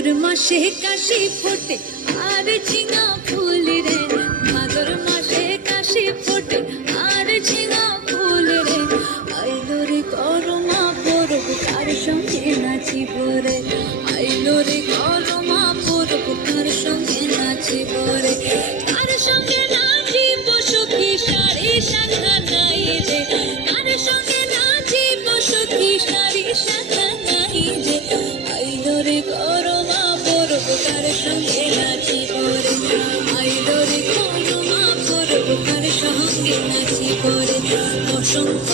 ভাদর মাসে কাশি ফোটে আর ঝিঙা ফুল রে, ভাদর মাসে কাশি ফোটে আর ঝিঙা ফুল রে। আইলো রে করমা পরব কার সঙ্গে নাচিব রে, আইলো রে করমা পরব কার সঙ্গে নাচিব রে। কার সঙ্গে নাচিব সখী সারি শাখা নাই রে, কার সঙ্গে নাচিব সখী সারি শাখা নাই রে। আইলো রে করমা পরব কার সঙ্গে নাচিব রে, আইলো রে করমা পরব কার সঙ্গে নাচিব রে। বসন্ত